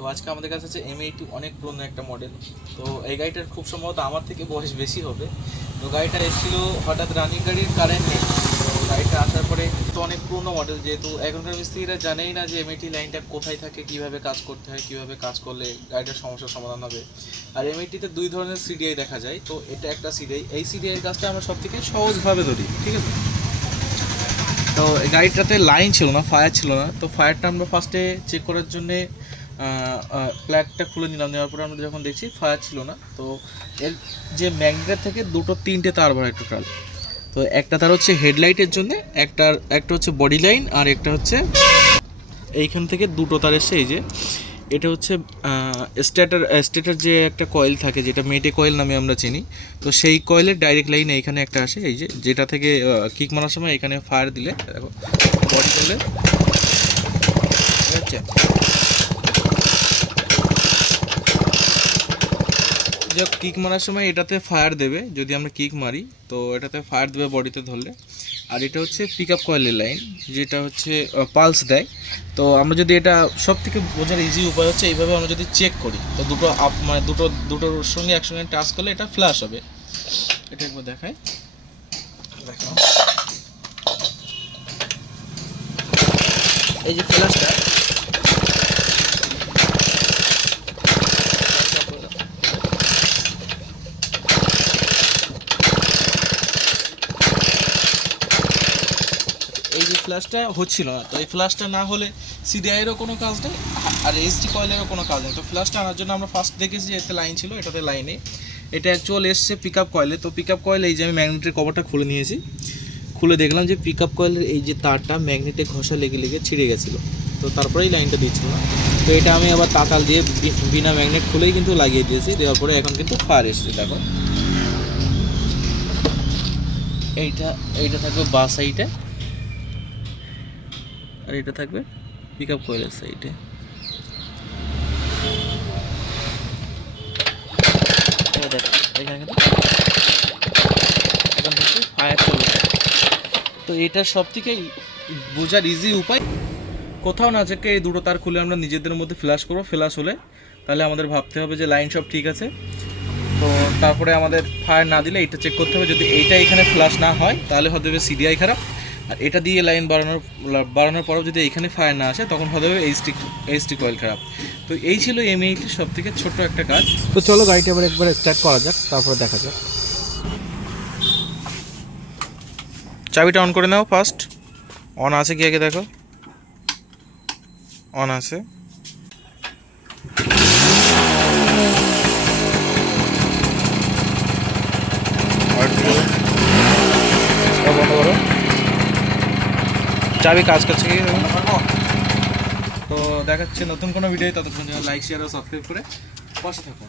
তো আজকে আমাদের কাছে আছে M80, অনেক পুরনো একটা মডেল। তো এই গাড়িটার খুব সম্ভবত আমার থেকে বয়স বেশি হবে। তো গাড়িটা এসেছিল হঠাৎ, রানিং গাড়ির কারেন্ট নেই। তো গাড়িটা আসার পরে তো অনেক পুরনো মডেল, যেহেতু এখনকার মিস্ত্রিরা জানেই না যে M80 লাইনটা কোথায় থাকে, কীভাবে কাজ করতে হয়, কীভাবে কাজ করলে গাড়িটার সমস্যার সমাধান হবে। আর M80-তে দুই ধরনের CDI দেখা যায়, তো এটা একটা CDI। এই CDI কাজটা আমরা সব থেকে সহজভাবে ধরি, ঠিক আছে। তো গাড়িটাতে লাইন ছিল না, ফায়ার ছিল না। তো ফায়ারটা আমরা ফার্স্টে চেক করার জন্যে প্ল্যাগটা খুলে নিলাম। নেওয়ার পরে আমরা যখন দেখছি ফায়ার ছিল না, তো এর যে ম্যাগনেট থেকে তিনটে তার ভরে টোটাল। তো একটা তার হচ্ছে হেডলাইটের জন্য, একটা হচ্ছে বডি লাইন, আর একটা হচ্ছে এইখান থেকে দুটো তার এসছে। এই যে এটা হচ্ছে স্টেটার যে একটা কয়েল থাকে, যেটা মেটে কয়েল নামে আমরা চিনি। তো সেই কয়েলের ডাইরেক্ট লাইন এইখানে একটা আসে, এই যে যেটা থেকে কিক মারার সময় এখানে ফায়ার দিলে দেখো বডি করলে, ঠিক আছে। যে কিক মারার সময় এটাতে ফায়ার দেবে, যদি আমরা কিক মারি তো এটাতে ফায়ার দেবে বডিতে ধরলে। আর এটা হচ্ছে পিক আপ কয়েলের লাইন, যেটা হচ্ছে পালস দেয়। তো আমরা যদি এটা সব থেকে বোঝার ইজি উপায় হচ্ছে এইভাবে আমরা যদি চেক করি, তো দুটো মানে দুটোর সঙ্গে একসঙ্গে টাচ করলে এটা ফ্ল্যাশ হবে। এটা একবার দেখাই, দেখাও। এই যে ফ্ল্যাশটা, এই যে ফ্ল্যাশটা হচ্ছিল না, তো এই ফ্ল্যাশটা না হলে CDI-এরও কোনো কাজ নেই, আর SD কয়েলেরও কোনো কাজ নেই। তো ফ্ল্যাশটা আনার জন্য আমরা ফার্স্ট দেখেছি যে এতে লাইন ছিল, এটাতে লাইনে। এটা অ্যাকচুয়াল এসছে পিক আপ কয়েলে। তো পিক আপ কয়েল, এই যে আমি ম্যাগনেটের কভারটা খুলে নিয়েছি, খুলে দেখলাম যে পিক আপ কয়েলের এই যে তারটা ম্যাগনেটে ঘষা লেগে লেগে ছিঁড়ে গেছিলো। তো তারপরেই লাইনটা দিচ্ছিল না। তো এটা আমি আবার তাতাল দিয়ে বিনা ম্যাগনেট খুলেই কিন্তু লাগিয়ে দিয়েছি। দেওয়ার পরে এখন কিন্তু ফায়ার এসছে, দেখো। এইটা থাকবে বাস সাইডে, আর এটা থাকবে পিক আপ কয়েলের সাইডে। দেখো এখানে কিন্তু এখন কিন্তু ফায়ার চলবে। তো এটা সব থেকে বোঝার ইজি উপায়, কোথাও না থেকে এই দুটো তার খুলে আমরা নিজেদের মধ্যে ফ্ল্যাশ করবো। ফ্ল্যাশ হলে তাহলে আমাদের ভাবতে হবে যে লাইন সব ঠিক আছে। তো তারপরে আমাদের ফায়ার না দিলে এটা চেক করতে হবে, যদি এইটা এখানে ফ্ল্যাশ না হয় তাহলে হতে হবে CDI খারাপ। আর এটা দিয়ে লাইন বাড়ানোর পরেও যদি এইখানে ফায়ার না আসে, তখন হতে হবে এইচটি কয়েল খারাপ। তো এই ছিল M80 সব থেকে ছোট্ট একটা কাজ। তো চলো গাড়িটা এবার একবার স্টার্ট করা যাক, তারপরে দেখা যাক। চাবিটা অন করে নাও ফার্স্ট। অন আছে কি আগে দেখো, অন আছে। বন্ধ করো, চাবি কাজ করছে কি। তো দেখাচ্ছে নতুন কোনো ভিডিও, ততক্ষণ লাইক শেয়ার ও সাবস্ক্রাইব করে পাশে থাকুন।